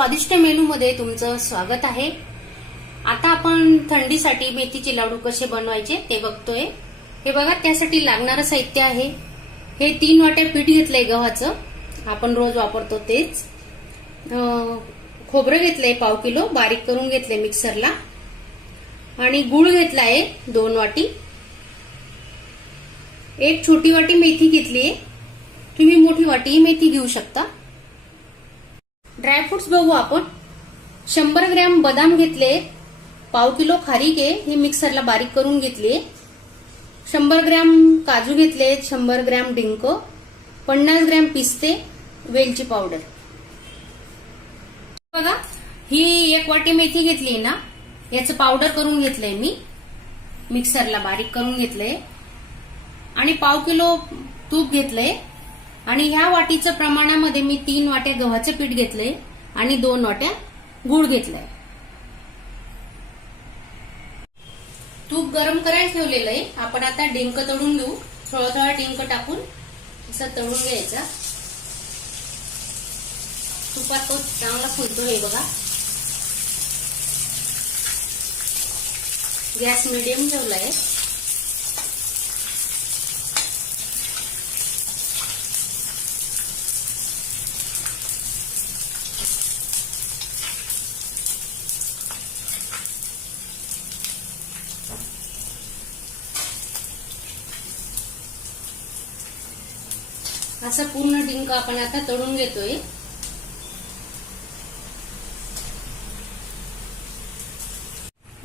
स्वादिष्ट मेनूमध्ये तुमचं स्वागत आहे आता आपण थंडीसाठी मेथीचे लाडू कसे बनवायचे ते बघतोय हे बघा त्यासाठी लागणारं साहित्य आहे हे तीन वाट्या पीठ घेतलंय गव्हाचं आपण रोज वापरतो तेच खोबरं घेतलंय पाव किलो बारीक करून घेतले मिक्सरला आणि गूळ घेतला आहे दोन वाटी एक छोटी वाटी मेथी घेतली आहे तुम्ही मोठी वाटी मेथी घेऊ शकता ड्रायफ्रुट्स बघू आपण शंभर ग्रॅम बदाम घेतले पाव किलो खारीके हे मिक्सरला बारीक करून घेतले शंभर ग्रॅम काजू घेतले शंभर ग्रॅम डिंक पन्नास ग्रॅम पिस्ते वेलची पावडर बघा ही एक वाटी मेथी घेतली ना याचं पावडर करून घेतलंय मी मिक्सरला बारीक करून घेतलंय आणि पाव किलो तूप घेतलंय आणि ह्या वाटीच्या प्रमाणामध्ये मी तीन वाट्या गव्हाचे पीठ घेतले आणि दोन वाट्या गूळ घेतलाय तूप गरम करायला ठेवलेलं आहे आपण आता डिंक तळून घेऊ थोडा थोडा डिंक टाकून असं तळून घ्यायचा तुपात तो चांगला फुलतो हे बघा गॅस मिडियम ठेवलाय असा पूर्ण डिंक आपण आता तळून घेतोय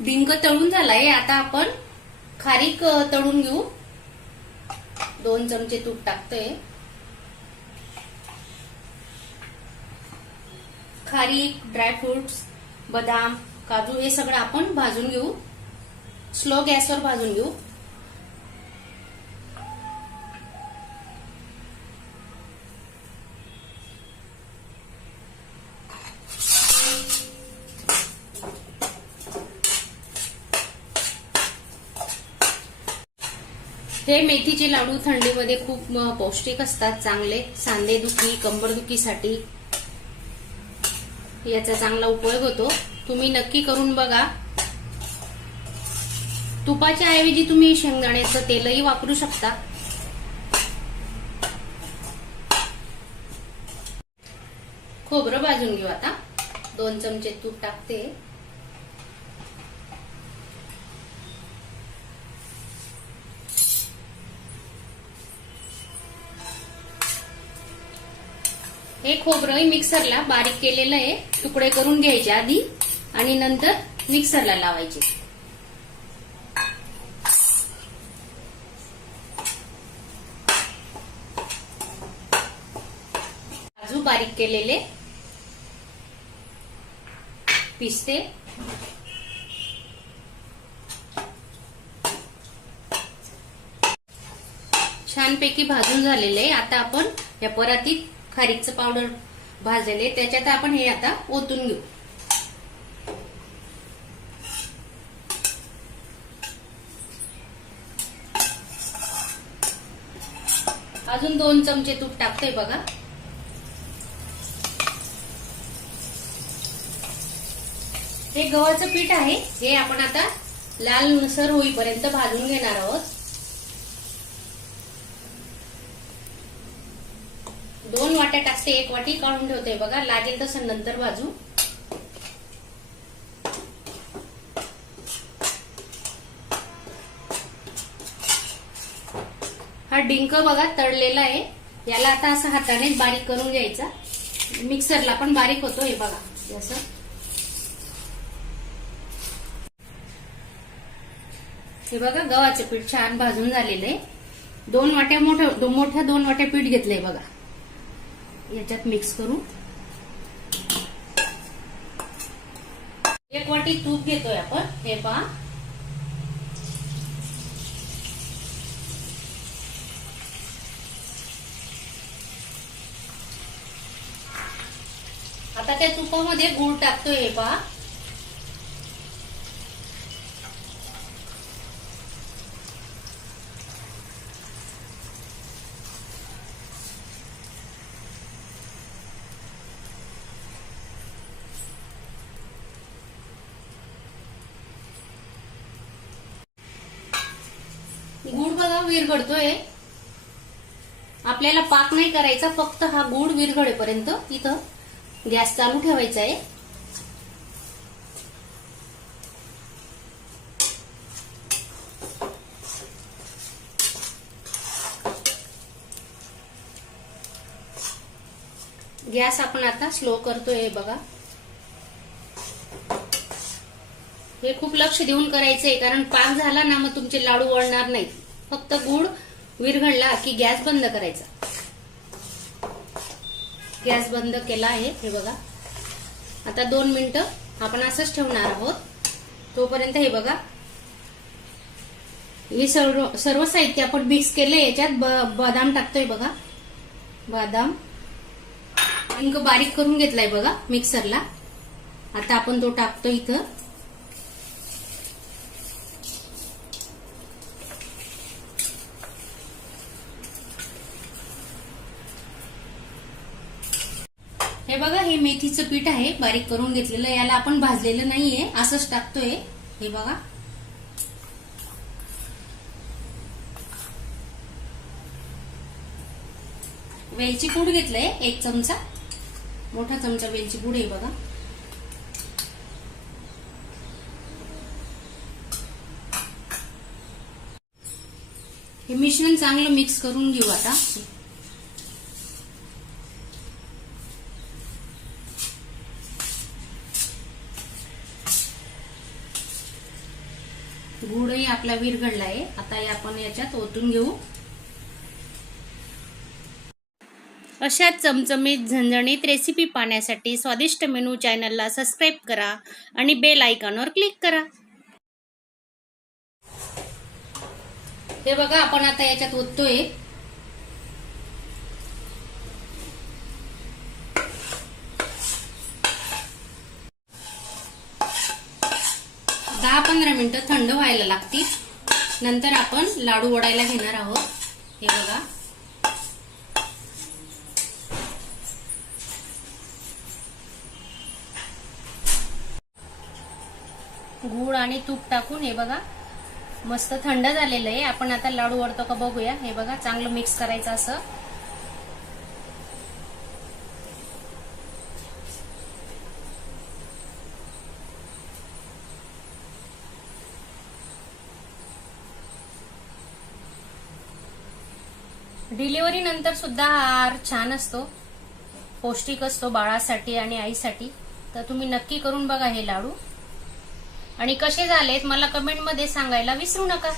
डिंक तळून झालाय आता आपण खारीक तळून घेऊ दोन चमचे तूप टाकतोय खारीक ड्रायफ्रुट्स बदाम काजू हे सगळं आपण भाजून घेऊ स्लो गॅसवर भाजून घेऊ हे मेथीचे लाडू थंडीमध्ये खूप पौष्टिक असतात चांगले सांधेदुखी कंबरदुखीसाठी याचा चांगला उपयोग होतो तुम्ही नक्की करून बघा तुपाच्या ऐवजी तुम्ही शेंगदाण्याचं तेलही वापरू शकता खोबरं भाजून घेऊ आता दोन चमचे तूप टाकते हे खोबरं मिक्सरला बारीक केलेलं आहे तुकडे करून घ्यायचे आधी आणि नंतर मिक्सरला लावायचे बारीक केलेले पिसते छानपैकी भाजून झालेले आहे आता आपण या परातीत खारीकचं पावडर भाजलेले त्याच्यात आपण हे आता ओतून घेऊ अजून दोन चमचे तूप टाकतोय बघा हे गव्हाचं पीठ आहे हे आपण आता लाल नसर होईपर्यंत भाजून घेणार आहोत दोन वाट्या टाकते एक वाटी काढून ठेवते बघा लागेल तसं नंतर बाजू हा डिंक बघा तळलेला आहे याला आता असं हाताने बारीक करून घ्यायचा मिक्सरला पण बारीक होतो हे बघा जसं हे बघा गव्हाचे पीठ छान भाजून झालेलं आहे दोन वाट्या मोठ्या मोठ्या दोन वाट्या पीठ घेतलंय बघा याच्यात मिक्स करू एक वाटी तूप घेतोय आपण हे पहा आता त्या तुपामध्ये गुळ टाकतोय हे पहा गुड बघा विरघडतोय आपल्याला पाक नाही करायचा फक्त हा गुड विरघडेपर्यंत इथं गॅस चालू ठेवायचा आहे गॅस आपण आता स्लो करतोय बघा हे खूप लक्ष देऊन करायचंय कारण पाक झाला ना मग तुमचे लाडू वळणार नाहीत फक्त गुड विरघडला की गॅस बंद करायचा गॅस बंद केला आहे हे बघा आता दोन मिनिट आपण असंच ठेवणार आहोत तोपर्यंत हे बघा हे सर्व सर्व साहित्य आपण मिक्स केले याच्यात बदाम टाकतोय बघा बदाम बारीक करून घेतलाय बघा मिक्सरला आता आपण तो टाकतो इथं हे बघा हे मेथीचं पीठ आहे बारीक करून घेतलेलं याला आपण भाजलेलं नाहीये असंच टाकतोय हे बघा वेलची पूड घेतलंय एक चमचा मोठा चमचा वेलची पूड आहे बघा हे मिश्रण चांगलं मिक्स करून घेऊ आता आपला विरघडला आहे आता आपण याच्यात ओतून घेऊ अशा चमचमीत झणझणीत रेसिपी पाहण्यासाठी स्वादिष्ट मेनू चॅनलला सबस्क्राईब करा आणि बेल आयकॉनवर क्लिक करा हे बघा आपण आता याच्यात ओततोय दहा पंधरा मिनटं थंड व्हायला लागतील नंतर आपण लाडू वडायला घेणार आहोत हे बघा गूळ आणि तूप टाकून हे बघा मस्त थंड झालेलं आहे आपण आता लाडू ओढतो का बघूया हे बघा चांगलं मिक्स करायचं असं डिलिव्हरी नंतर सुद्धा हा आहार छान असतो पौष्टिक असतो बाळासाठी आणि आईसाठी तर तुम्ही नक्की करून बघा हे लाडू आणि कसे झालेत मला कमेंटमध्ये सांगायला विसरू नका